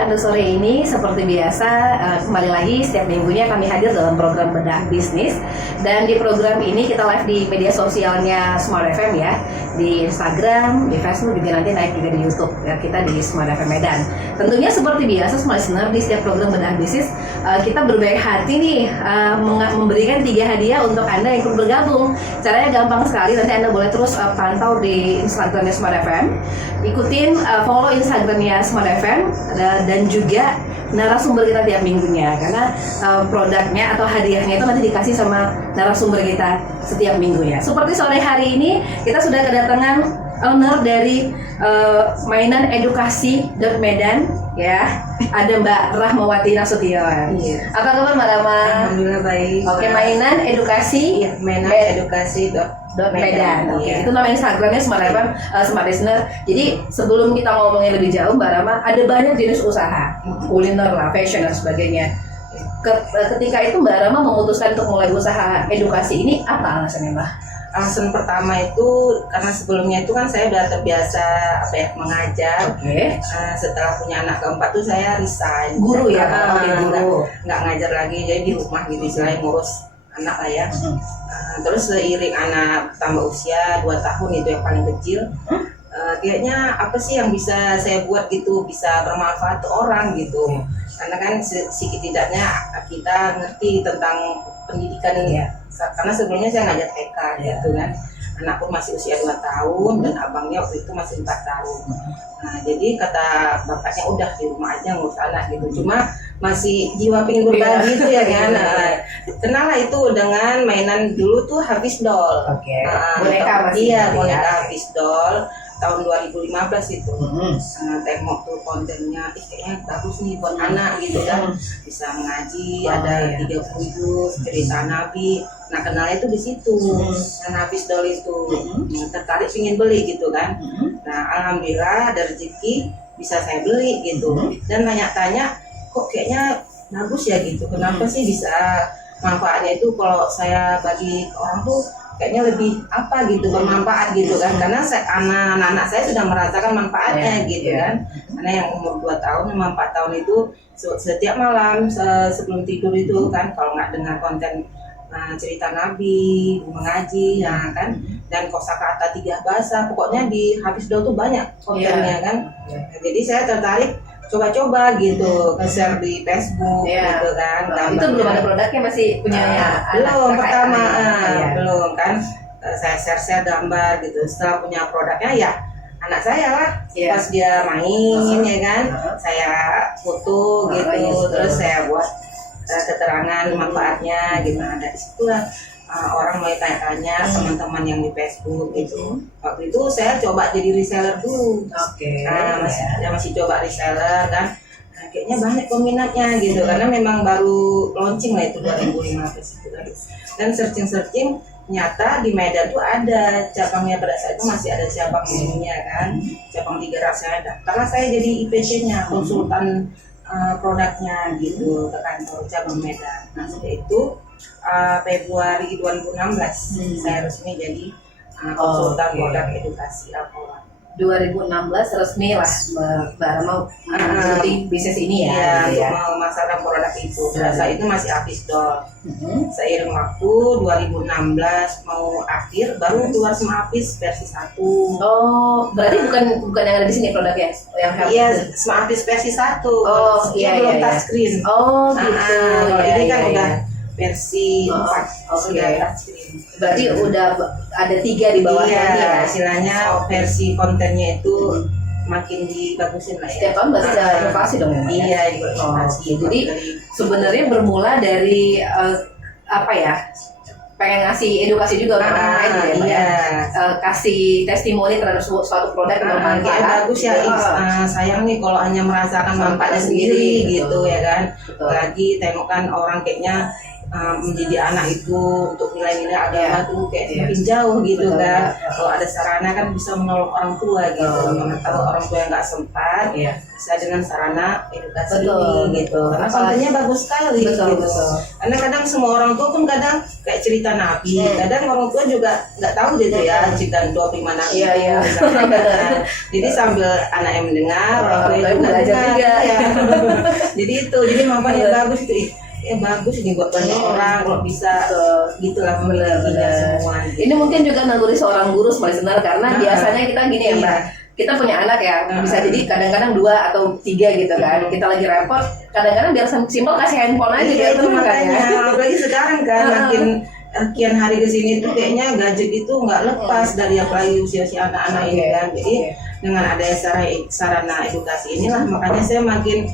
Anda sore ini seperti biasa kembali lagi setiap minggunya kami hadir dalam program Bedah Bisnis, dan di program ini kita live di media sosialnya Smart FM ya, di Instagram, di Facebook, juga nanti naik juga di YouTube ya, kita di Smart FM Medan. Tentunya seperti biasa Smart Listener, di setiap program Bedah Bisnis kita berbaik hati nih memberikan 3 hadiah untuk Anda yang ikut bergabung. Caranya gampang sekali, nanti Anda boleh terus pantau di Instagramnya Smart FM, ikutin follow Instagramnya Smart FM, dan juga narasumber kita tiap minggunya, karena produknya atau hadiahnya itu nanti dikasih sama narasumber kita setiap minggunya. Seperti sore hari ini kita sudah kedatangan owner dari mainan edukasi Medan ya, ada Mbak Rahmawati Nasution. Iya. Apa kabar Mbak Rahma? Alhamdulillah baik. Oke, mainan edukasi mainan edukasi Medan. Oke, iya. itu nama Instagramnya Smart FM, Smart Listener. Jadi sebelum kita ngomongin lebih jauh, Mbak Rama, ada banyak jenis usaha, kuliner lah, fashion dan sebagainya. Ketika itu Mbak Rama memutuskan untuk mulai usaha edukasi ini, apa alasannya Mbak? Alasan pertama itu karena sebelumnya itu kan saya udah terbiasa mengajar. Oke. Setelah punya anak keempat tuh saya resign. Guru ya, guru. Nggak ngajar lagi, jadi di rumah gitu selain ngurus anak lah ya. Terus seiring anak tambah usia 2 tahun itu yang paling kecil, kayaknya apa sih yang bisa saya buat gitu bisa bermanfaat ke orang gitu. Karena kan sedikit tidaknya kita ngerti tentang pendidikan ini ya. Karena sebelumnya saya ngajar TK gitu kan. Anakku masih usia 2 tahun dan abangnya waktu itu masih 4 tahun. Nah, jadi kata bapaknya udah di rumah aja ngurus anak gitu. Cuma masih jiwa pengen berbagi gitu ya kan. Kenal lah itu dengan mainan dulu tuh Hafiz Doll. Oke. Boneka masih. Iya, boneka Hafiz Doll tahun 2015 itu. Tengok tuh kontennya, kayaknya bagus nih buat anak gitu kan. Bisa mengaji, ada 30 juz, cerita Nabi. Nah, kenalnya itu di situ. Hafiz Doll itu. Tertarik ingin beli gitu kan. Nah, alhamdulillah ada rezeki bisa saya beli gitu. Dan tanya-tanya, kok kayaknya bagus ya gitu. Kenapa sih bisa manfaatnya itu kalau saya bagi ke orang tuh kayaknya lebih apa gitu, bermanfaat gitu kan. Karena anak-anak saya sudah merasakan manfaatnya gitu kan. Karena yang umur 2 tahun sama 4 tahun itu setiap malam sebelum tidur itu kan, kalau nggak dengar konten cerita Nabi, mengaji ya kan, dan kosakata 3 bahasa, pokoknya di Hafiz Doll tuh banyak kontennya kan. Nah, jadi saya tertarik coba-coba gitu, share di Facebook gitu kan. Itu belum ada produknya, masih punya belum pertama belum kan. Saya share gambar gitu. Setelah punya produknya ya anak saya lah, pas dia main ya kan, saya foto gitu, terus saya buat keterangan manfaatnya gimana. Dari situlah orang mulai tanya-tanya, teman-teman yang di Facebook gitu. Waktu itu saya coba jadi reseller dulu. Masih coba reseller kan. Nah, kayaknya banyak peminatnya gitu, karena memang baru launching lah itu 2015 itu kan. Dan searching nyata di Medan tuh ada cabangnya, pada saat itu masih ada cabang ininya kan, cabang 3 rasanya ada. Karena saya jadi IPC-nya, konsultan produknya gitu ke kantor cabang Medan. Nah, setelah itu Februari 2016 saya resmi jadi konsultan produk edukasi Alpora. 2016 resmi lah Mbak mau mengikuti bisnis ini ya, untuk memasarkan produk itu. Pada saat itu masih Hafiz Doll. Seiring waktu 2016 mau akhir baru keluar Smart Hafiz versi 1. Oh, berarti bukan yang ada di sini produknya yang iya, Smart Hafiz versi 1. Belum touchscreen. Oh, gitu. Ini kan udah versi 4 sudah touchscreen. Berarti udah ada 3 di bawahnya ya. Istilahnya versi kontennya itu makin dibagusin lah ya. Setiap tahun pasti ada inovasi dong ya. Iya, inovasi. Jadi sebenarnya bermula dari apa ya? Pengen ngasih edukasi juga ke orang lain gitu ya. Kasih testimoni terhadap suatu produk yang bermanfaat. Bagus ya. Sayang nih kalau hanya merasakan manfaatnya sendiri gitu ya kan. Lagi tengok kan orang kayaknya menjadi anak itu untuk nilai-nilai agama tuh kayak semakin jauh gitu kan. Kalau ada sarana kan bisa menolong orang tua gitu. Mana tahu orang tua yang nggak sempat bisa dengan sarana edukasi ini gitu. Karena kontennya bagus sekali gitu. Karena kadang semua orang tua pun kadang kayak cerita Nabi. Kadang orang tua juga nggak tahu gitu ya cerita 25 Nabi. Jadi sambil anak yang mendengar, orang tua juga mendengar. Jadi itu, jadi manfaatnya bagus itu. Bagus ini buat banyak orang kalau bisa gitulah memilikinya semua. Ini mungkin juga naluri seorang guru listener karena biasanya kita gini ya Mbak, kita punya anak ya, bisa jadi kadang-kadang 2 atau 3 gitu kan, kita lagi repot, kadang-kadang biar simpel kasih handphone aja gitu makanya. Apalagi sekarang kan makin hari ke sini tuh kayaknya gadget itu nggak lepas dari apalagi usia-usia anak-anak ini kan. Jadi dengan ada sarana edukasi inilah makanya saya makin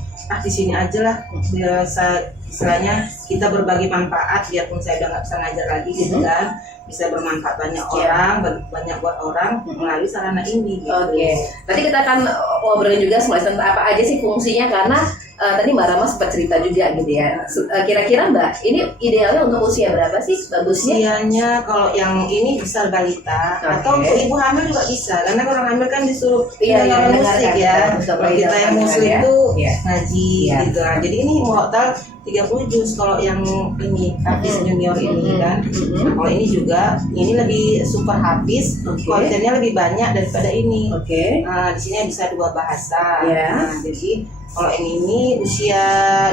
di sini aja lah, biasa istilahnya kita berbagi manfaat biarpun saya udah nggak bisa ngajar lagi gitu kan, bisa bermanfaat banyak orang, banyak buat orang melalui sarana ini gitu. Nanti kita akan ngobrolin juga tentang apa aja sih fungsinya karena tadi Mbak Rama sempat cerita juga gitu ya. Kira-kira Mbak, ini idealnya untuk usia berapa sih bagusnya? Usianya kalau yang ini bisa balita atau untuk ibu hamil juga bisa karena orang hamil kan disuruh dengar musik ya. Kalau kita yang muslim itu ngaji gitu. Nah, jadi ini total 30 juz kalau yang ini Hafiz junior ini kan. Nah, kalau ini juga ini lebih super Hafiz, kontennya lebih banyak daripada ini. Di sini bisa 2 bahasa. Nah, jadi kalau yang ini usia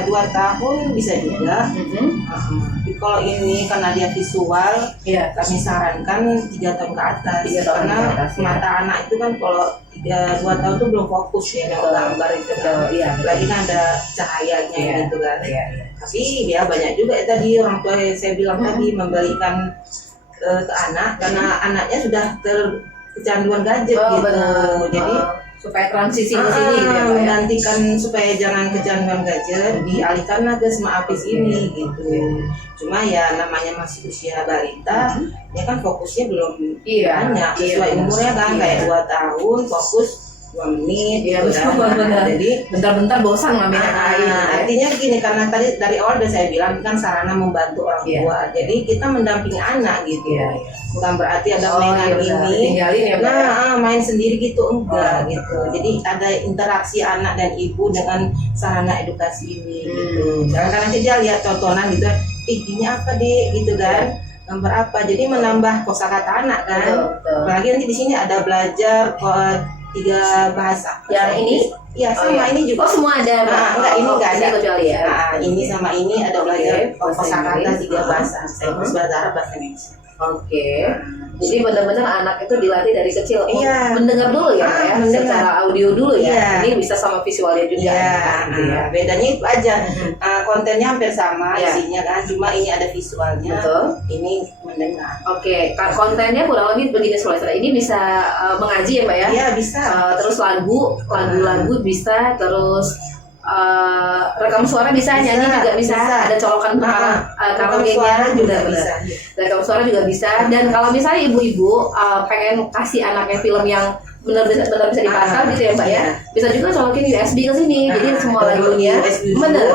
2 tahun bisa juga. Tapi kalau ini karena dia visual, kami sarankan 3 tahun ke atas. Karena mata anak itu kan kalau 2 tahun itu belum fokus ya dengan gambar itu kan. Lagi kan ada cahayanya gitu kan. Tapi ya banyak juga ya tadi orang tua saya bilang tadi memberikan ke anak karena anaknya sudah kecanduan gadget gitu. Jadi supaya transisi ke sini gitu ya, menggantikan supaya jangan kecanduan gadget, dialihkanlah ke Smart Hafiz ini gitu. Cuma ya namanya masih usia balita, ya kan fokusnya belum banyak sesuai umurnya kan, kayak 2 tahun fokus 2 menit gitu kan. Jadi bentar-bentar bosan ngambil air. Artinya gini, karena tadi dari awal udah saya bilang kan sarana membantu orang tua. Jadi kita mendampingi anak gitu. Bukan berarti ada mainan ini. Main sendiri gitu enggak gitu. Jadi ada interaksi anak dan ibu dengan sarana edukasi ini gitu. Jangan nanti dia lihat tontonan gitu, ini apa Dek gitu kan. Gambar apa? Jadi menambah kosakata anak kan. Apalagi nanti di sini ada belajar 3 bahasa. Yang ini? Iya sama ini juga. Semua ada. Enggak, ini enggak ada kecuali ya. Ini sama ini ada belajar kosakata 3 bahasa. Saya bahasa Arab, bahasa Indonesia. Jadi benar-benar anak itu dilatih dari kecil mendengar dulu ya, secara audio dulu ya. Ini bisa sama visualnya juga. Bedanya itu aja. Kontennya hampir sama isinya kan, cuma ini ada visualnya. Ini mendengar. Kontennya kurang lebih begini semester. Ini bisa mengaji ya Mbak ya? Iya bisa. Terus lagu bisa, terus rekam suara bisa, nyanyi juga bisa. Ada colokan karaoke-nya juga bisa. Rekam suara juga bisa. Dan kalau misalnya ibu-ibu pengen kasih anaknya film yang benar bisa dipasang gitu ya Mbak ya, bisa juga colokin USB ke sini. Jadi semua lagunya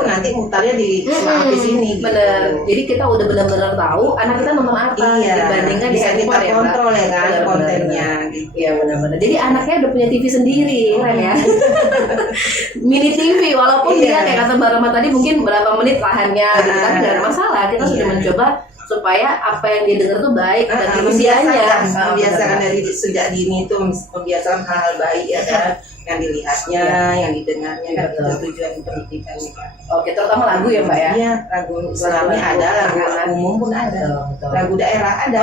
nanti mutarnya di sini. Jadi kita udah benar-benar tahu anak kita nonton apa dibandingkan di handphone ya Mbak. Kontrol ya kan kontennya. Iya benar-benar. Jadi anaknya udah punya TV sendiri kan ya. Mini TV walaupun dia kayak kata Mbak Rama tadi mungkin berapa menit lahannya gitu kan, nggak ada masalah. Kita sudah mencoba supaya apa yang dia dengar tuh baik dan usianya. Membiasakan dari sejak dini itu membiasakan hal-hal baik ya kan, yang dilihatnya, yang didengarnya, kan itu tujuan pendidikannya kan. Terutama lagu ya Mbak ya? Iya, lagu Islami ada, lagu umum pun ada, lagu daerah ada.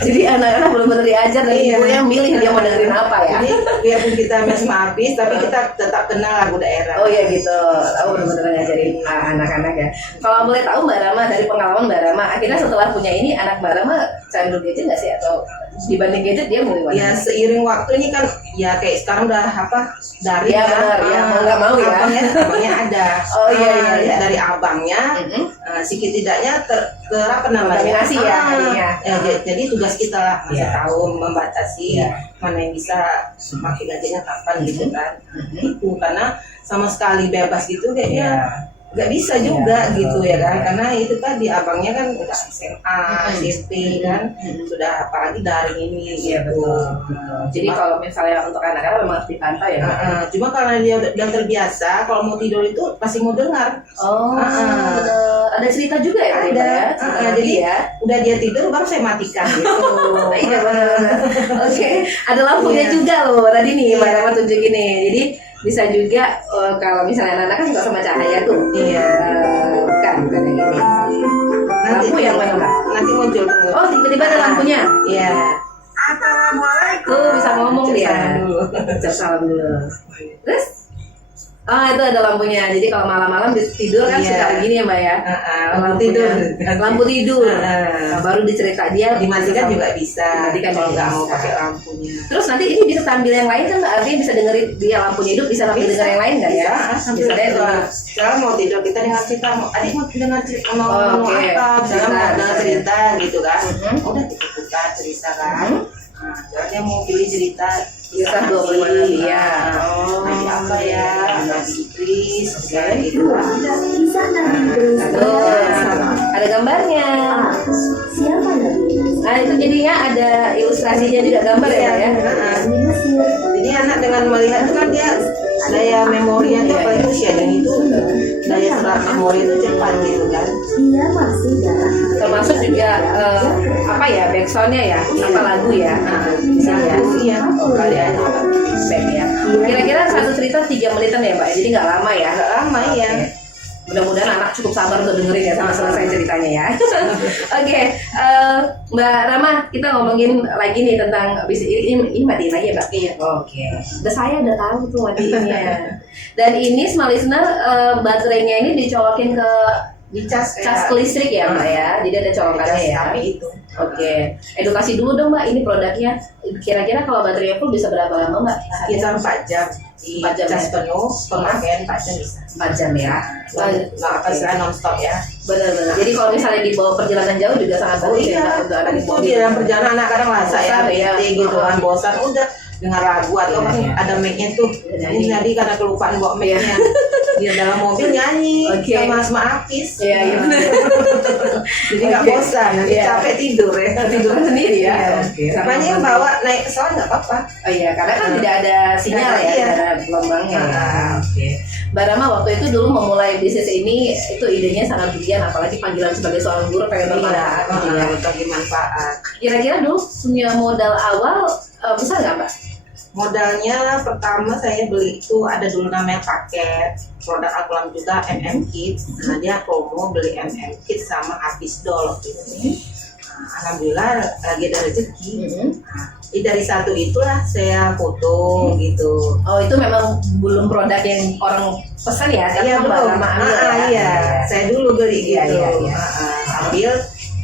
Jadi anak-anak benar-benar diajar dan ibu yang milih dia mau dengerin apa ya. Jadi biarpun kita masih Hafiz, tapi kita tetap kenal lagu daerah. Gitu. Benar-benar ngajarin anak-anak ya. Kalau boleh tahu Mbak Rama, dari pengalaman Mbak Rama, akhirnya setelah punya ini anak Mbak Rama candu gadget nggak sih, atau dibanding gadget dia mulai mana? Ya seiring waktu ini kan ya kayak sekarang udah dari mau nggak mau ya. Abangnya ada. Dari abangnya sedikit tidaknya terapa namanya. Jadi tugas kita lah masih tahu membatasi mana yang bisa pakai gadgetnya kapan gitu kan. Itu karena sama sekali bebas gitu kayaknya nggak bisa juga gitu ya kan, karena itu tadi abangnya kan udah SMA, SMP kan, sudah apalagi daring ini gitu. Jadi kalau misalnya untuk anak-anak memang harus dipantau ya. Cuma karena dia udah terbiasa, kalau mau tidur itu pasti mau dengar. Ada cerita juga ya? Ada. Jadi udah dia tidur baru saya matikan gitu. Iya benar. Ada lampunya juga loh tadi nih Mbak Rama tunjukin nih. Jadi bisa juga kalau misalnya anak-anak kan suka sama cahaya tuh. Iya. Bukan yang ini. Lampu yang mana Mbak? Nanti muncul tunggu. Oh tiba-tiba ada lampunya. Iya. Tuh bisa ngomong dia. Salam dulu. Ucap salam dulu. Terus? Itu ada lampunya. Jadi kalau malam-malam tidur kan Iya. suka begini ya Mbak ya. Lampu tidur. Lampu tidur. Nah, baru dicerita dia Dimatikan juga bisa. Dimatikan kalau juga nggak mau bisa. pakai lampunya. Terus nanti ini bisa tampil yang lain kan Mbak? Artinya bisa dengerin dia lampunya hidup bisa sambil denger yang lain kan ya? Misalnya sekarang mau tidur kita dengar cerita, adik mau dengar cerita mau Oke. apa, misalnya mau dengar Bisa. cerita gitu kan, Mhm. udah kita buka cerita kan. Mhm. Nah, dia mau pilih cerita Kisah 25 Nabi ya. Nabi apa ya, Nabi Idris, kayak gitu kan. Kisah Nabi Idris. Tuh, ada gambarnya. Siapa Nabi? Nah itu jadinya ada ilustrasinya juga gambar ya Mbak ya? Di Mesir. Jadi anak dengan melihat itu kan dia daya memorinya itu apalagi usia yang itu daya serap memori itu cepat gitu kan. Dia masih dalam. Termasuk juga apa ya backsoundnya ya, apa lagu ya? Bisa ya. Iya, kali aja. Back ya. Kira-kira satu cerita 3 menitan ya Mbak, jadi nggak lama ya? Agak lama ya. Mudah-mudahan anak cukup sabar untuk dengerin ya sampai selesai ceritanya ya. Oke, Mbak Rama, kita ngomongin lagi nih tentang bisnis ini matiin lagi ya Mbak? Iya. Oke. Saya udah tahu tuh matiinnya. Dan ini small listener baterainya ini dicolokin ke Dicas cas listrik ya Mbak ya, jadi ada colokannya ya. Tapi itu. Oke, edukasi dulu dong Mbak, ini produknya. Kira-kira kalau baterainya full bisa berapa lama Mbak? Sekitar 4 jam. Di 4 jam cas ya? penuh, pemakaian 4 jam bisa. 4 jam ya. Nggak apa istilah non-stop ya. Benar-benar. Jadi kalau misalnya dibawa perjalanan jauh juga sangat bagus ya Mbak, untuk anak Itu di dalam perjalanan anak kadang rasa ya, Bosan ya. bete gitu kan, bosan udah dengar lagu atau Iya, iya. ada mic-nya tuh. Nyanyi. Ini tadi karena kelupaan bawa mic-nya. Dia dalam mobil nyanyi Oke. sama Apis. Iya, iya. Jadi nggak Oke. bosan, nanti Iya. capek tidur ya. Tidur sendiri ya. Iya. Oke. Makanya yang bawa naik pesawat nggak apa-apa. Oh iya, karena kan tidak ada sinyal ya, Iya. tidak ada gelombangnya. ya. Ah. Oke. Mbak Rama waktu itu dulu memulai bisnis ini itu idenya sangat brilian, apalagi panggilan sebagai seorang guru pengen bermanfaat gitu ya. Bagi manfaat. Kira-kira dulu punya modal awal besar nggak Mbak? Modalnya pertama saya beli itu ada dulu namanya paket produk Akulam juga Kids. Nah dia promo beli Kids sama Hafiz Doll gitu. Nah, alhamdulillah lagi ada rezeki. Nah, dari satu itulah saya foto gitu. Oh itu memang belum produk yang orang pesan ya? Iya Mbak belum. Rama ambil ya? Iya. Saya dulu beli Iya, gitu. iya, iya. Ambil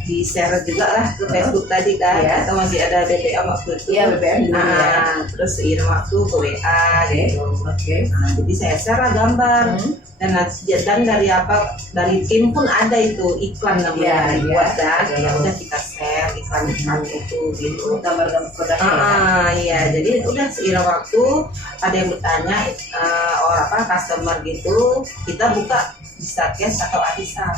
di share juga lah ke Facebook tadi kan. Iya. Atau masih ada BBM waktu itu. Iya BBM dulu ya. Terus seiring waktu ke WA gitu. Oke. Nah, jadi saya share lah gambar. Dan dari tim pun ada itu iklan namanya Iya, dibuat iya. dan ya udah kita share iklan itu gitu. Gambar-gambar produknya ya? Iya, jadi udah seiring waktu ada yang bertanya orang customer gitu, kita buka bisa cash atau arisan.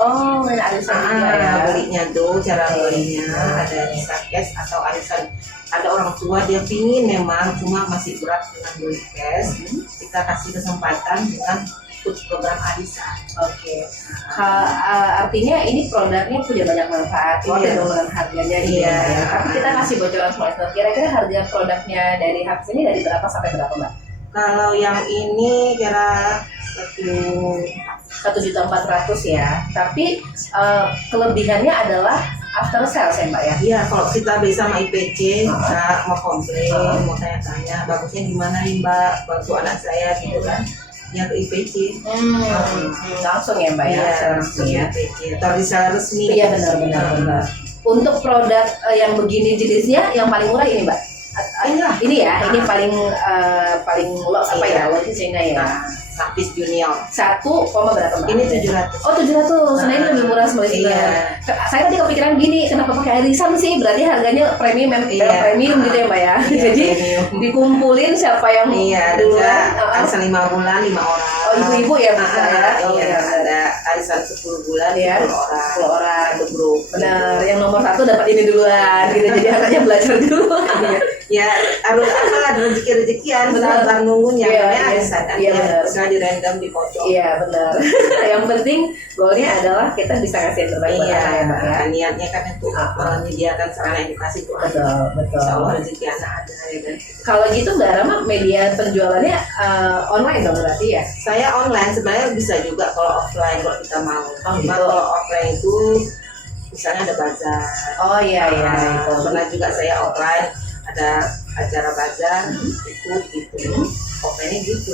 Oh, main arisan juga ya? Belinya tuh cara belinya ada bisa cash atau arisan. Ada orang tua dia pingin memang cuma masih berat dengan beli cash, kita kasih kesempatan dengan ikut program arisan. Oke. Artinya ini produknya punya banyak manfaat. Iya. Waktu dengan harganya gitu Iya. ya. Tapi kita kasih bocoran semua. Kira-kira harga produknya dari Hafiz ini dari berapa sampai berapa Mbak? Kalau yang ini kira 1.400.000 ya. Tapi kelebihannya adalah after sales ya Mbak ya. Iya, kalau kita beli sama IPC, bisa mau komplain, mau tanya-tanya, bagusnya gimana nih Mbak, bantu anak saya gitu kan, ya ke IPC. Langsung ya Mbak ya. Iya, Secara langsung resmi ya. IPC, atau reseller resmi. Iya benar. Untuk produk yang begini jenisnya yang paling murah ini Mbak. Ini ya, ini paling low apa ya, low sehingga ya. Nah, Hafiz Junior. 1, berapa Mbak? Ini 700. Oh 700, nah ini lebih murah sebenarnya. Iya. Saya tadi kepikiran gini, kenapa pakai arisan sih? Berarti harganya premium, Iya. premium gitu ya Mbak ya. Iya, Jadi premium. dikumpulin siapa yang Iya, ada duluan. arisan 5 bulan, 5 orang. Oh ibu-ibu ya Mbak ya? Oh, Iya, iya. ada arisan 10 bulan, Iya, 10 orang. 10 orang. Satu grup. Benar, yang nomor 1 dapat ini duluan gitu. Jadi anaknya belajar dulu. Ya harus ada rezeki-rezekian Benar. sabar nunggunya. Iya, Makanya iya. ada saat Iya, benar. bisa di random di pojok. Iya benar. Yang penting goalnya adalah kita bisa kasih yang terbaik buat Iya, anak ya Mbak ya. niatnya kan untuk menyediakan sarana edukasi itu ada. Betul, betul. Insya Allah rezeki anak ada ya kan. Kalau gitu Mbak Rama media penjualannya online dong berarti ya? Saya online sebenarnya bisa juga kalau offline kalau kita mau. Oh, Cuma gitu. kalau offline itu misalnya ada bazar. Oh iya iya. Nah, pernah juga saya offline ada acara bazar ikut gitu. Offline-nya gitu.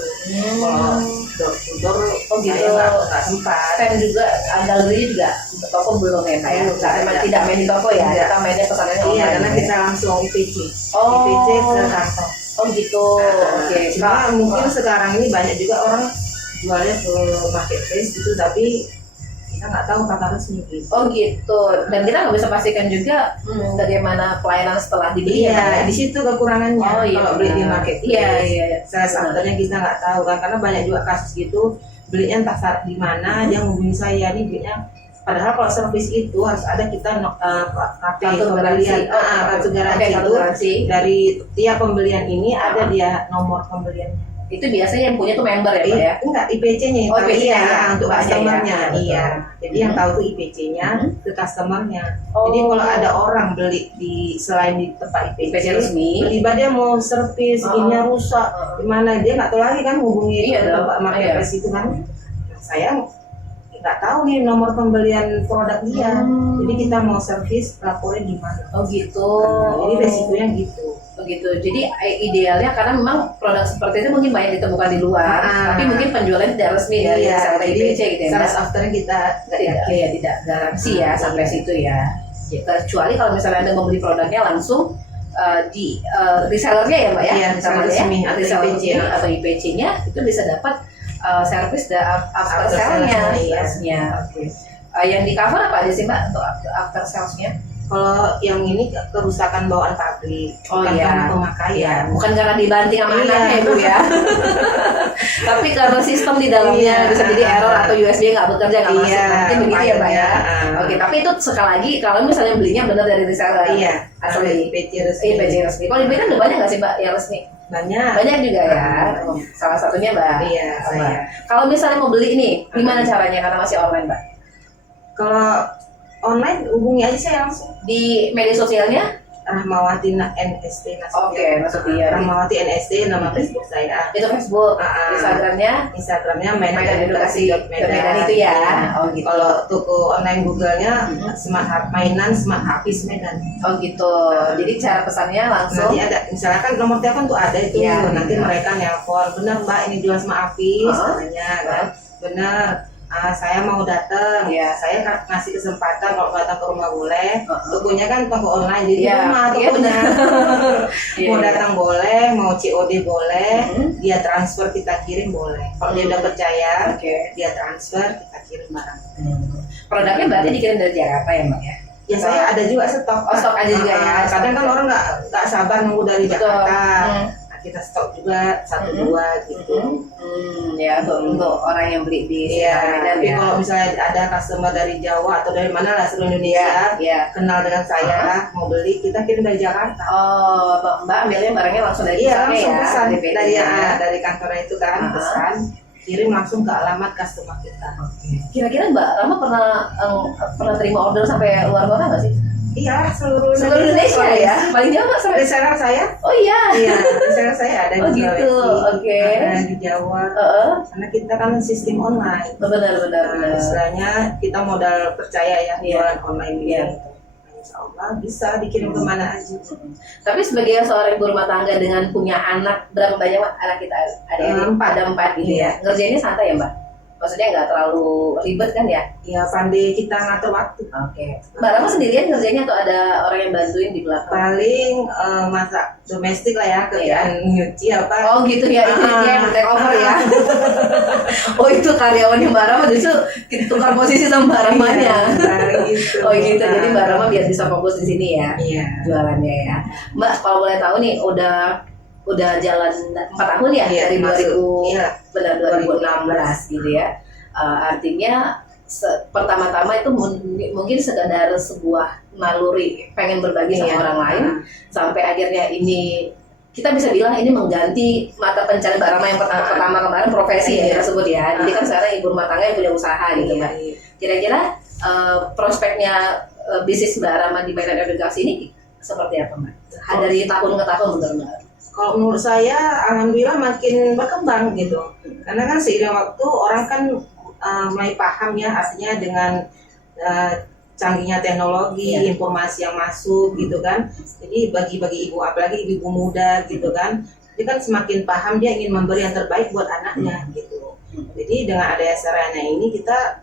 Kalau door to door Oh, gitu. saya nggak sempat. Stand juga, galerinya juga toko belum ya kayak? Belum, ada. Tidak main di toko ya? Tidak. Kita mainnya pesanannya Iya, online. karena ya? kita langsung IPC. Oh. IPC ke kantong. Oh gitu. Oke. Cuma Kak, mungkin sekarang ini banyak juga orang jualnya ke marketplace gitu, tapi kita nggak tahu kakak resmi gitu. Oh gitu. Dan kita nggak bisa pastikan juga bagaimana pelayanan setelah dibeli ya, Mbak, ya? Iya, di situ kekurangannya. Oh iya. Kalau beli di benar. marketplace. Iya iya. Salah satunya kita nggak tahu kan, karena banyak juga kasus gitu belinya entah saat di mana dia ngubungin saya nih belinya. Padahal kalau servis itu harus ada kita kartu Kartu garansi. pembelian, kartu garansi Oke, kartu itu garansi. dari tiap pembelian ini ada dia nomor pembeliannya. Itu biasanya yang punya tuh member ya Mbak ya? Enggak, IPC-nya Oh, IPC-nya iya, ya, untuk banyak customer-nya. ya. Iya. Betul. Jadi yang tahu tuh IPC-nya ke customer-nya. Oh. Jadi kalau ada orang beli di selain di tempat IPC, IPC resmi. tiba dia mau servis, Oh. ininya rusak, gimana dia nggak tahu lagi kan hubungi Iya ke dong. tempat marketplace itu kan. Saya nggak tahu nih nomor pembelian produk dia. Jadi kita mau servis laporin gimana. Oh gitu. Jadi resikonya gitu. Begitu. Jadi idealnya karena memang produk seperti itu mungkin banyak ditemukan di luar, tapi mungkin penjualannya tidak resmi dari reseller IPC gitu ya. Mbak? Sales afternya kita nggak Tidak, yakin. ya, tidak garansi ya sampai situ ya. Kecuali kalau misalnya Anda membeli produknya langsung di resellernya ya Mbak ya, Iya, misalnya reseller resmi ya, atau reseller IPC. resmi atau IPC-nya itu bisa dapat service after After sale-nya. sales-nya, iya. Salesnya. Yang di cover apa aja sih Mbak untuk after sales-nya? Kalau yang ini kerusakan bawaan pabrik, Oh bukan iya. karena pemakaian. Bukan karena dibanting sama Iya. anaknya Ibu ya. Tapi karena sistem di dalamnya Iya. bisa jadi error atau USB nggak bekerja nggak masuk. Iya, Mungkin begitu ya Mbak ya. makanya, Oke, tapi itu sekali lagi kalau misalnya belinya benar dari reseller. Iya, Asli. IPC resmi. IPC resmi. Kalau IPC kan udah banyak nggak sih Mbak yang resmi? Banyak. Banyak juga ya. Banyak. Oh, salah satunya Mbak. Iya, Mbak. saya. Kalau misalnya mau beli ini, gimana caranya karena masih online Mbak? Kalau online hubungi aja saya langsung. Di media sosialnya? Rahmawati NST Nasution. Oke, Nasution. Rahmawati NST nama Facebook saya. Itu Facebook, Instagramnya? Instagramnya Medan Edukasi Medan itu ya. Oh gitu. Kalau toko online Google-nya mainan smart habis Medan. Oh gitu. Jadi cara pesannya langsung. Nanti ada misalkan nomor telepon tuh ada itu. Iya, Nanti iya. mereka nelpon, benar Mbak ini jual smart habis Oh. katanya kan. Benar. Saya mau datang, Iya. saya ngasih kesempatan kalau datang ke rumah boleh. Oh. Tokonya kan toko online, jadi Iya, rumah iya, tokonya. Iya, Mau iya. datang boleh, mau COD boleh, Mhm. dia transfer kita kirim boleh. Kalau dia udah percaya, Oke. dia transfer kita kirim barang. Produknya berarti dikirim dari Jakarta ya Mbak ya? Ya saya ada juga stok. Oh, stok aja juga ya. Kadang kan orang nggak sabar nunggu dari Betul. Jakarta. Hmm. Nah, kita stok juga satu Mhm. dua gitu. Ya untuk orang yang beli di Iya. sekitar Medan Tapi ya. kalau misalnya ada customer dari Jawa atau dari mana lah seluruh Indonesia Iya. kenal dengan saya mau beli, kita kirim dari Jakarta. Oh, Mbak ambilnya barangnya langsung dari Iya pesannya langsung ya? pesan Dari PT dari ya. dari kantornya itu kan Aha. pesan kirim langsung ke alamat customer kita. Kira-kira Mbak Rama pernah terima order sampai luar kota nggak sih? Iya seluruh Seluruh Indonesia ya? Paling jauh nggak sampai? Reseller saya, Oh iya. iya reseller saya ada Oh di gitu, Sulawesi, oke. ada di Jawa. Karena kita kan sistem online. Benar. Istilahnya kita modal percaya ya Iya. jualan online ini. Iya. Insya Allah bisa dikirim kemana aja. Tapi sebagai seorang ibu rumah tangga dengan punya anak, berapa banyak Mbak, anak kita ada Empat. ada 4 gitu ya. Ngerjainnya santai ya Mbak? Maksudnya nggak terlalu ribet kan ya? Ya pandai kita ngatur waktu. Oke. Mbak Rama sendirian ngerjainnya atau ada orang yang bantuin di belakang? Paling masak domestik lah ya, kerjaan nyuci apa. Oh gitu ya, itu dia yang take over ya. Oh itu karyawannya Mbak Rama justru tukar posisi sama Mbak Ramanya. Gitu. Oh gitu, jadi Mbak Rama biar bisa fokus di sini ya. Iya. Jualannya ya. Mbak kalau boleh tahu nih udah jalan 4 tahun ya Iya, dari masuk. Iya. benar 2016 gitu ya. Artinya pertama-tama itu mungkin sekedar sebuah naluri pengen berbagi sama orang lain, sampai akhirnya ini kita bisa bilang ini mengganti mata pencarian Mbak Rama yang pertama kemarin, profesi yang kita sebut ya. Jadi kan sekarang ibu rumah tangga yang punya usaha gitu Mbak. Kira-kira prospeknya bisnis Mbak Rama di Mainan Edukasi ini seperti apa Mbak? Dari tahun ke tahun menurut Mbak? Kalau menurut saya, alhamdulillah makin berkembang gitu. Karena kan seiring waktu orang kan mulai paham ya, artinya dengan canggihnya teknologi, informasi yang masuk gitu kan. Jadi bagi ibu, apalagi ibu muda gitu kan, dia kan semakin paham, dia ingin memberi yang terbaik buat anaknya gitu. Jadi dengan adanya sarana ini kita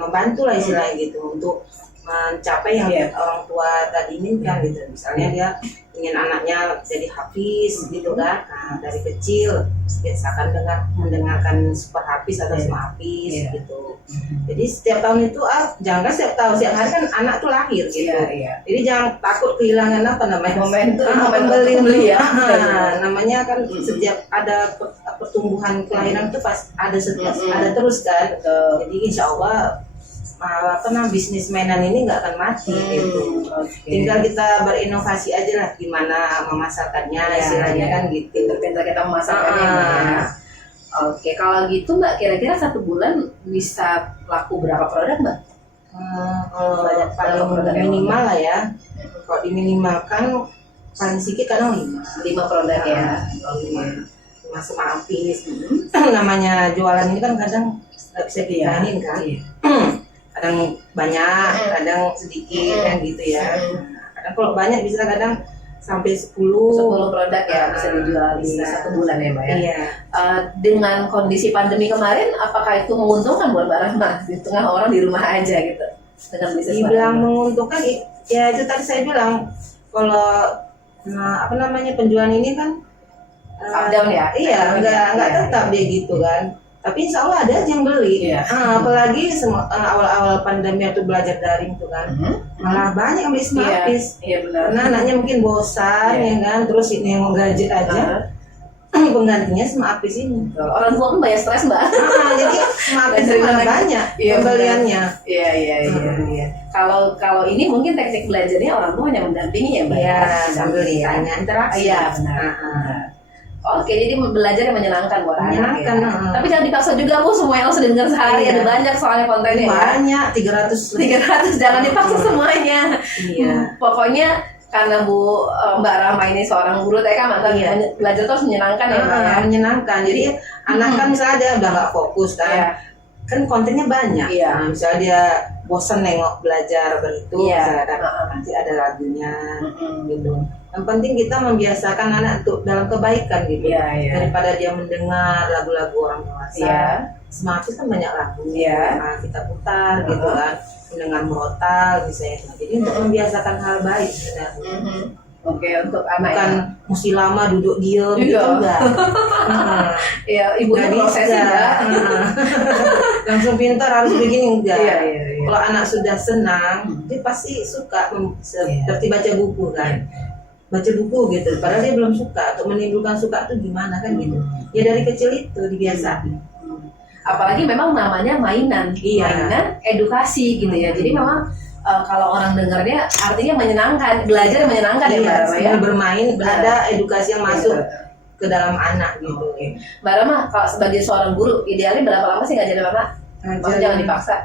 membantu lah istilahnya gitu untuk mencapai yang orang tua tadi inginkan gitu. Misalnya dia ingin anaknya jadi hafiz gitu kan, nah, dari kecil biasakan mendengarkan super hafiz atau semua hafiz gitu. Jadi setiap tahun itu jangan setiap tahun, setiap hari kan anak tuh lahir gitu. Jadi jangan takut kehilangan apa namanya beli ya. Namanya kan setiap ada pertumbuhan kelahiran itu pas ada terus kan. Jadi insya Allah bisnis mainan ini nggak akan mati gitu. Tinggal kita berinovasi aja lah gimana memasarkannya, istilahnya kan gitu. Pintar kita memasarkannya. Oke, kalau gitu Mbak, kira-kira satu bulan bisa laku berapa produk Mbak? Paling minimal lah ya. Kalau diminimalkan paling sedikit kadang 5 produk ya. 5 sama habis. Namanya jualan ini kan kadang nggak bisa dijamin kan. Kadang banyak, kadang sedikit kan gitu ya. Kadang kalau banyak bisa kadang sampai 10 produk ya bisa dijual di satu bulan ya Mbak ya. Iya. Dengan kondisi pandemi kemarin, apakah itu menguntungkan buat Mbak Rahma di tengah orang di rumah aja gitu dengan bisnis? Dibilang menguntungkan, ya itu tadi saya bilang kalau penjualan ini kan up down ya. Iya, nggak tetap dia gitu kan. Tapi insya Allah ada aja yang beli. Apalagi awal-awal pandemi itu belajar daring tuh kan, malah banyak yang beli habis. Iya benar. Karena anaknya mungkin bosan ya kan, terus ini yang mau gadget aja. Penggantinya habis ini. Orang tua kan banyak stres Mbak. Jadi habis banyak pembeliannya. Iya. Kalau ini mungkin teknik belajarnya orang tua hanya mendampingi ya Mbak. Iya, sambil ditanya interaksi. Iya benar. Oke, jadi belajar yang menyenangkan buat anak ya. Tapi jangan dipaksa juga, Bu. Semua yang harus dengar sehari ada banyak soalnya kontennya. Banyak, 300 jangan dipaksa semuanya. Iya. Pokoknya karena Mbak Rahma ini seorang guru TK, maka belajar terus menyenangkan ya Mbak ya. Menyenangkan. Jadi anak kan misalnya dia udah nggak fokus kan. Kan kontennya banyak. Nah, misalnya dia bosan nengok belajar berhitung, nanti ada lagunya gitu. Yang penting kita membiasakan anak untuk dalam kebaikan gitu. Daripada dia mendengar lagu-lagu orang dewasa. Semakin kan banyak lagu. Nah, kita putar gitu kan. Mendengar murotal misalnya. Jadi untuk membiasakan hal baik sebenarnya. Oke, untuk anak bukan mesti lama duduk diem gitu enggak. Iya, ibunya prosesnya enggak. Langsung pintar harus begini enggak. Kalau anak sudah senang, dia pasti suka seperti baca buku kan. Baca buku gitu, padahal dia belum suka. Untuk menimbulkan suka itu gimana kan gitu. Ya dari kecil itu dibiasain. Apalagi memang namanya mainan edukasi gitu ya. Jadi memang kalau orang dengarnya artinya menyenangkan, belajar menyenangkan ya Mbak Rama ya. Bermain, ada edukasi yang masuk ke dalam anak gitu. Mbak Rama, kalau sebagai seorang guru, idealnya berapa lama sih ngajarin anak? Maksudnya jangan dipaksa.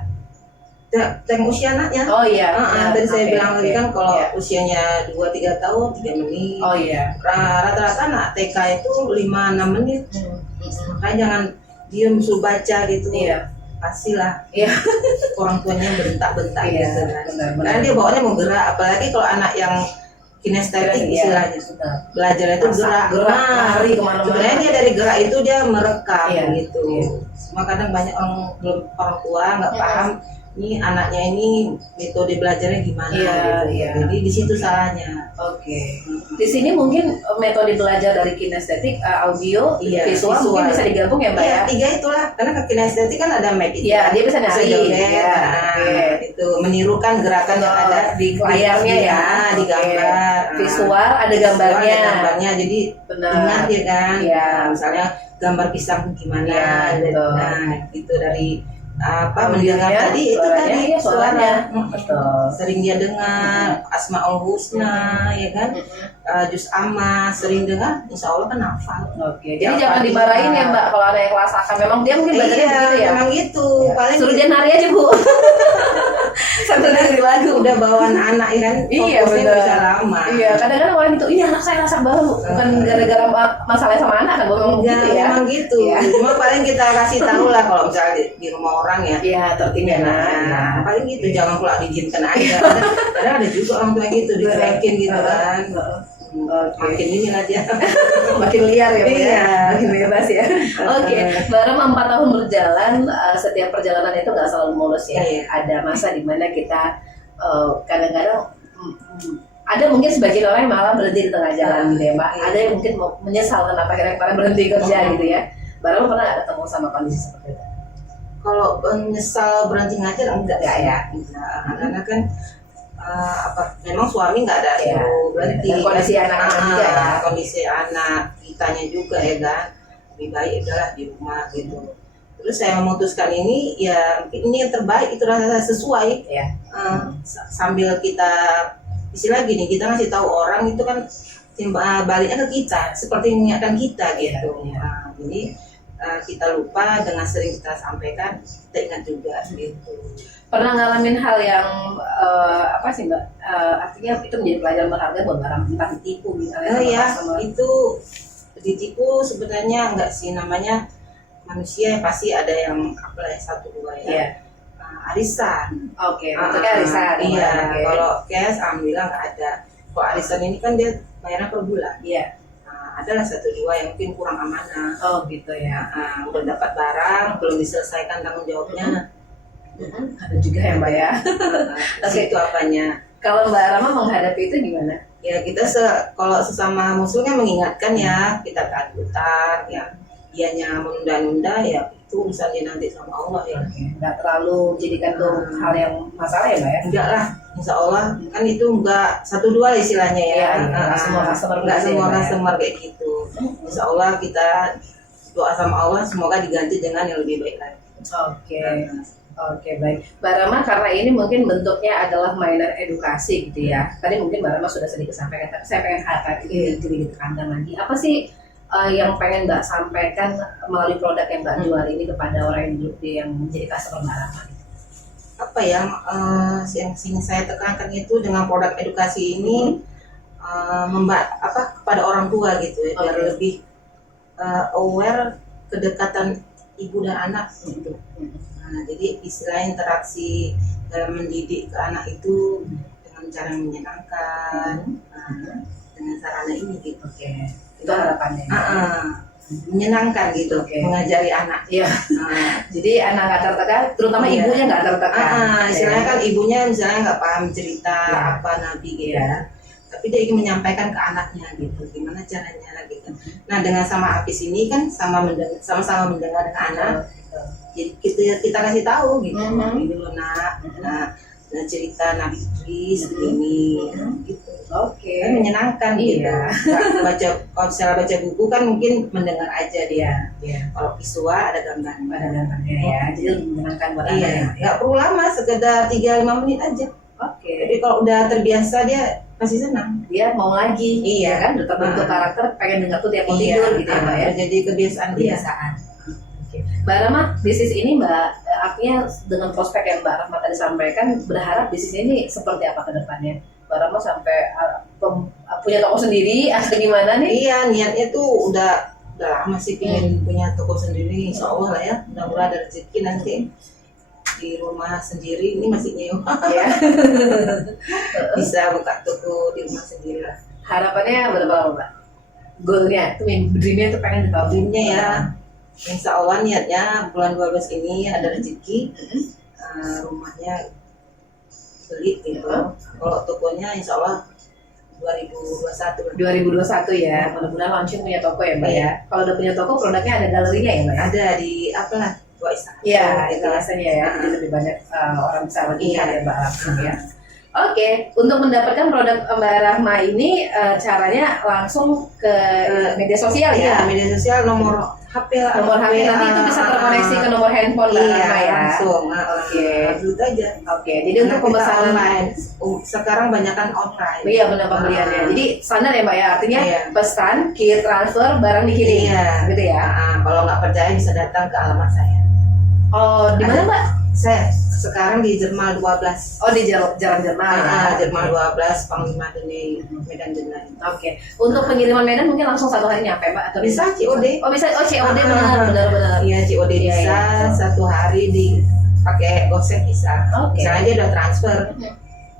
Tengok usia anaknya. Oh iya. Tadi saya bilang tadi kan kalau usianya 2-3 tahun 3 menit. Oh iya. Rata-rata anak TK itu 5-6 menit. Makanya jangan diem suruh baca gitu. Pastilah. Orang tuanya bentak-bentak gitu kan. Karena dia bawaannya mau gerak, apalagi kalau anak yang kinestetik istilahnya. Belajar itu gerak. Lari kemana-mana. Sebenarnya dia dari gerak itu dia merekam gitu. Cuma kadang banyak orang tua nggak paham ini anaknya ini metode belajarnya gimana gitu. Jadi di situ salahnya. Di sini mungkin metode belajar dari kinestetik, audio, visual mungkin bisa digabung ya Mbak ya? 3 itulah, karena ke kinestetik kan ada meditasi. Dia bisa nari. Itu menirukan gerakan yang ada di layarnya ya, di gambar. Visual ada gambarnya. Jadi ingat ya kan. Misalnya gambar pisang gimana. Nah, itu dari mendengar tadi itu tadi iya, suaranya. Betul. Sering dia dengar Asmaul Husna, ya kan? Juz Amma sering dengar, insya Allah kan hafal. Oke, jadi jangan dimarahin ya Mbak kalau ada yang kelas akan. Memang dia mungkin belajarnya begitu ya. Memang gitu. Ya. Paling suruh dia nari aja Bu. Sambil dengerin lagu. udah bawaan anak ya kan, Iya fokusnya benar. bisa lama. Iya, kadang-kadang orang itu, ini anak saya rasa baru, bukan gara-gara masalah sama anak kan, memang gitu ya. Memang gitu. Iya. Cuma paling kita kasih tahu lah kalau misalnya di rumah orang ya. Iya, tertibnya Nah, paling gitu, jangan pula diizinkan aja. Kadang ada juga orang tua gitu, dicuekin gitu kan. Makin ini lah dia. Makin liar ya, Mbak, Iya. ya? Makin bebas ya. Oke, Mbak Rama 4 tahun berjalan, setiap perjalanan itu nggak selalu mulus ya. Iya. Ada masa di mana kita kadang-kadang ada mungkin sebagian orang yang malah berhenti di tengah jalan gitu ya, Mbak. Iya. Ada yang mungkin menyesal kenapa kira-kira berhenti kerja gitu ya. Mbak Rama pernah nggak ketemu sama kondisi seperti itu? Kalau menyesal berhenti ngajar enggak Enggak sih. ya? Karena kan memang suami nggak ada Iya. suruh berhenti. Dan kondisi anak-anak juga ya. Kondisi anak kitanya juga ya kan. Lebih baik adalah di rumah gitu. Terus saya memutuskan ini ya ini yang terbaik, itu rasa sesuai. Iya. Sambil kita istilah gini, kita ngasih tahu orang itu kan baliknya ke kita, seperti mengingatkan kita gitu. Iya. Jadi kita lupa, dengan sering kita sampaikan, kita ingat juga gitu. Pernah ngalamin hal yang apa sih Mbak? Artinya itu menjadi pelajaran berharga buat barang, entah ditipu misalnya sama Ya, customer. itu ditipu sebenarnya enggak sih, namanya manusia pasti ada yang apalah satu dua ya. Iya. Arisan. Oke, bentuknya arisan. Iya, Oke. kalau cash alhamdulillah nggak ada. Kalau arisan ini kan dia bayarnya per bulan. Iya. Adalah satu dua yang mungkin kurang amanah. Oh gitu ya. Udah dapat barang belum diselesaikan tanggung jawabnya. Ada juga ya Mbak ya. Oke, itu apanya? Kalau Mbak Rama menghadapi itu gimana? Ya kita kalau sesama muslimnya mengingatkan ya, kita taat utang ya. Dianya menunda-nunda ya itu misalnya nanti sama Allah ya. Nggak terlalu jadikan tuh hal yang masalah ya Mbak ya? Enggak lah, insya Allah kan itu enggak satu dua istilahnya ya. Iya, nggak semua customer enggak begitu semua ya, Mbak, ya? customer kayak gitu. Insya Allah kita doa sama Allah semoga diganti dengan yang lebih baik lagi. Oke. Oke, baik. Mbak Rama, karena ini mungkin bentuknya adalah mainan edukasi gitu ya. Tadi mungkin Mbak Rama sudah sedikit sampaikan, tapi saya pengen harapkan ini lebih ditekankan lagi. Apa sih yang pengen Mbak sampaikan melalui produk yang Mbak jual ini kepada orang yang menjadi customer Mbak Rama? Apa ya yang ingin saya tekankan itu dengan produk edukasi ini kepada orang tua gitu ya, biar lebih aware kedekatan ibu dan anak gitu. Jadi istilah interaksi dalam mendidik ke anak itu dengan cara yang menyenangkan, dengan sarana ini gitu. Oke. Itu harapannya. Menyenangkan gitu, mengajari anak. Iya. Jadi anak nggak tertekan, terutama ibunya nggak tertekan. Istilahnya kan ibunya misalnya nggak paham cerita apa Nabi gitu, tapi dia ingin menyampaikan ke anaknya gitu, gimana caranya gitu. Nah dengan sama Apis ini kan sama-sama mendengar dengan anak. Jadi kita kasih tahu gitu, ini loh nak, nah cerita Nabi Idris ini, gitu. Oke. Kan menyenangkan gitu. Kalau misalnya baca buku kan mungkin mendengar aja dia. Kalau visual ada gambarnya ya, jadi lebih menyenangkan buat anak. Iya, nggak perlu lama, sekedar 3-5 menit aja. Oke. Tapi kalau udah terbiasa dia pasti senang. Dia mau lagi, Iya. kan? Udah terbentuk karakter, pengen dengar tuh tiap mau tidur gitu ya Mbak ya. Jadi kebiasaan dia. Mbak Rama, bisnis ini Mbak, artinya dengan prospek yang Mbak Rahma tadi sampaikan, berharap bisnis ini seperti apa ke depannya? Mbak Rama sampai punya toko sendiri atau gimana nih? Iya, niatnya tuh udah lama sih pengen punya toko sendiri, insya Allah lah ya. Mudah-mudahan ada rezeki nanti di rumah sendiri, ini masih nyewa. Ya. Bisa buka toko di rumah sendiri lah. Harapannya berapa lama Mbak? Goalnya, itu dreamnya itu pengen dibangun. Dreamnya ya, insya Allah niatnya bulan 12 ini ada rezeki, rumahnya beli gitu. Kalau tokonya insya Allah 2021. 2021 ya, mudah-mudahan launching punya toko ya Mbak ya. Kalau udah punya toko, produknya ada galerinya ya Mbak ya? Ada di apalah, dua istana. Iya, itu rasanya ya. Jadi lebih banyak orang bisa lebih ya Mbak Rahma ya. Oke, untuk mendapatkan produk Mbak Rahma ini caranya langsung ke media sosial ya? Iya, media sosial nomor HP lah, Nomor HP nanti itu bisa terkoneksi ke nomor handphone Mbak iya, Rama ya. langsung. Oke. Gitu aja. Oke, jadi untuk Karena kita pemesanan online. Sekarang banyak kan online. iya benar pembeliannya. Jadi standar ya Mbak ya, artinya Iya. pesan, key transfer, barang dikirim, Iya. gitu ya. Kalau nggak percaya bisa datang ke alamat saya. Oh, di mana Mbak? Saya sekarang di Jerman 12. Oh di Jalan Jerman. Jerman 12, Panglima Deni, Medan Jenai. Oke. Untuk pengiriman Medan mungkin langsung satu hari nyampe Mbak atau Bisa COD. Oh bisa. Oh COD benar. Iya COD Iya, bisa, iya. satu hari pakai GoSend bisa. Oke. Misalnya dia udah transfer,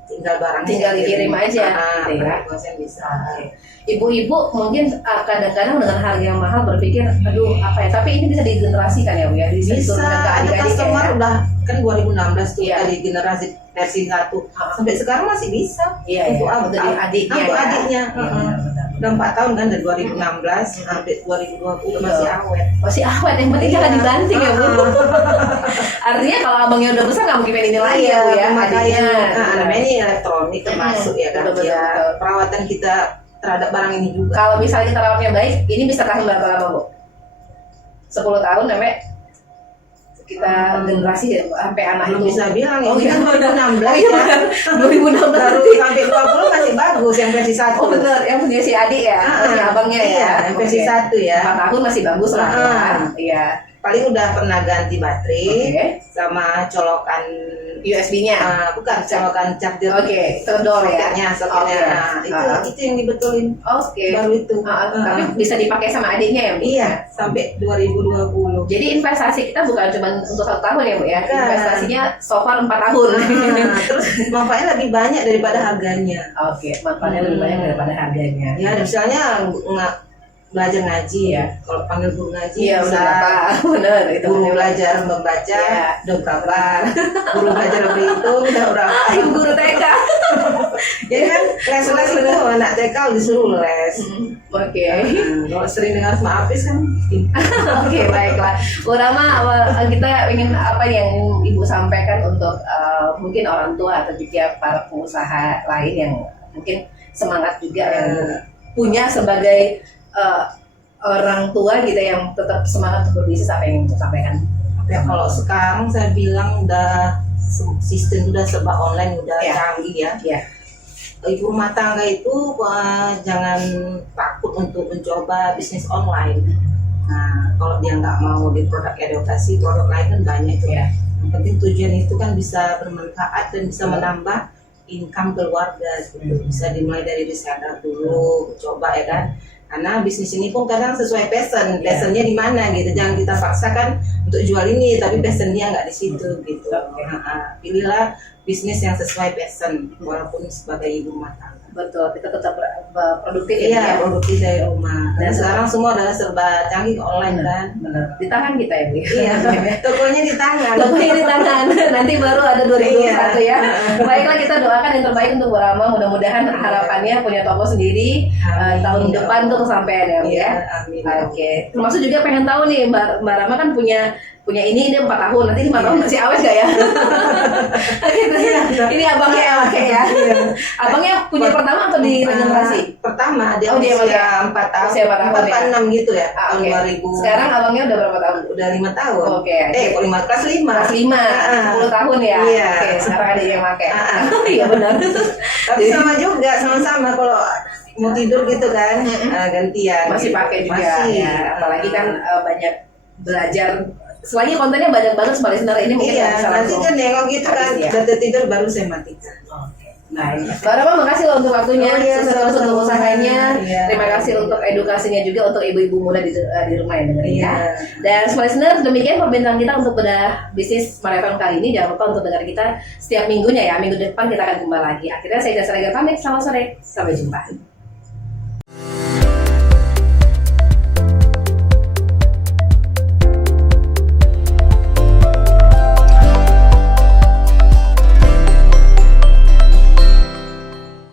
tinggal barangnya Tinggal saya dikirim aja, gitu ya. pakai GoSend bisa. Oke. Ibu-ibu mungkin kadang-kadang dengan harga yang mahal berpikir, aduh apa ya? Tapi ini bisa digenerasikan ya Bu ya, Bisa, diturunkan ke ada adik-adik customer ya. udah kan 2016 tuh Iya. dari generasi versi 1 sampai sekarang masih bisa. Iya, untuk iya. Untuk adiknya. Untuk ya. adiknya. Iya, benar. Udah 4 tahun kan dari 2016 sampai 2020 masih awet. Masih awet, yang penting jangan Iya. dibanting ya Bu. Artinya kalau abangnya udah besar nggak mungkin main ini lagi ya Bu ya, makanya adiknya. namanya ini elektronik termasuk ya kan. Betul, Ya, betul. perawatan kita terhadap barang ini juga. Kalau misalnya kita rawatnya baik, ini bisa tahan berapa lama Bu? 10 tahun sampai kita generasi ya, sampai anak Belum itu. bisa bilang Oh ini iya, kan 2016 iya, ya. benar. 2016 Baru nanti. sampai 20 masih bagus yang versi 1. Oh benar, yang punya si adik ya, si abangnya ya. Iya, yang versi Oke. 1 ya. 4 tahun masih bagus lah ya. Iya. Paling udah pernah ganti baterai Oke. sama colokan USB-nya. bukan colokan charger. Oke, terdor ya. Soketnya. Oke. Nah, itu yang dibetulin. Oke. Baru itu. Tapi bisa dipakai sama adiknya ya Bu? Iya, sampai 2020. Jadi investasi kita bukan cuma untuk 1 tahun ya Bu ya, Bukan. investasinya so far 4 tahun. Terus manfaatnya lebih banyak daripada harganya. Oke, manfaatnya lebih banyak daripada harganya. Ya, misalnya nggak belajar ngaji Iya. Kalau panggil guru ngaji Iya bisa. benar itu. Guru belajar membaca Iya. udah berapa? Guru belajar berhitung udah berapa? Guru TK. Jadi kan les-les itu anak TK disuruh les. Oke. Kalau sering dengar maafis kan. Oke, baiklah. Bu Rama, kita ingin apa yang Ibu sampaikan untuk mungkin orang tua atau juga para pengusaha lain yang mungkin semangat juga yang punya sebagai orang tua gitu yang tetap semangat untuk berbisnis, apa yang Ibu sampaikan? Ya kalau sekarang saya bilang udah sistem udah serba online udah Iya. canggih ya. Iya. Ibu rumah tangga itu jangan takut untuk mencoba bisnis online. Nah, kalau dia nggak mau di produk edukasi, produk lain kan banyak tuh. Iya. Yang penting tujuan itu kan bisa bermanfaat dan bisa menambah income keluarga gitu. Bisa dimulai dari reseller dulu, coba ya kan. Karena bisnis ini pun kadang sesuai passion, passionnya di mana gitu. Jangan kita paksakan untuk jual ini, tapi passionnya nggak di situ gitu. Pilihlah bisnis yang sesuai passion, walaupun sebagai ibu rumah tangga. Betul, kita tetap produktif Iya, ya. produktif dari rumah. Dan Dan sekarang semua adalah serba canggih online kan. Benar. Di tangan kita ya Bu. Iya, tokonya di tangan. Tokonya di tangan. Nanti baru ada 2021 ya. Baiklah, kita doakan yang terbaik untuk Bu Rama. Mudah-mudahan harapannya punya toko sendiri Amin. tahun depan tuh kesampaian ya Bu Iya, ya. amin. Oke. Termasuk juga pengen tahu nih Mbak Rama kan punya ini 4 tahun, nanti 5 tahun masih awet gak ya? Gitu ya. Ini abangnya yang pakai ya. Abangnya punya pertama atau di regenerasi? Pertama dia Oh, dia usia 4 tahun, Usia 4 tahun 4 ya? 6 gitu ya, Ah, tahun oke. 2000. Sekarang abangnya udah berapa tahun? Udah 5 tahun. Oke. Kok 5 kelas 5. Kelas 5, 10 tahun ya? Iya. Oke, sekarang ada yang pakai. Ah. Iya benar. Tapi sama juga, sama-sama kalau mau tidur gitu kan, gantian. Masih gitu. pakai juga Masih. ya. Apalagi kan banyak belajar. Selagi kontennya banyak banget sebagai listener ini mungkin nggak Iya, bisa nanti langsung. kan nengok gitu kan, habis ya. udah tertidur baru saya matikan. Oke. Baik. Mbak Rama, makasih loh untuk waktunya, Oh, iya, sukses terus sama-sama. untuk usahanya. Iya. Terima kasih untuk edukasinya juga untuk ibu-ibu muda di rumah yang dengerin ya. Iya. Dan semua listener, demikian perbincangan kita untuk bedah bisnis Smart FM kali ini. Jangan lupa untuk dengar kita setiap minggunya ya. Minggu depan kita akan kembali lagi. Akhirnya saya Jasa Regar pamit. Selamat sore, sampai jumpa.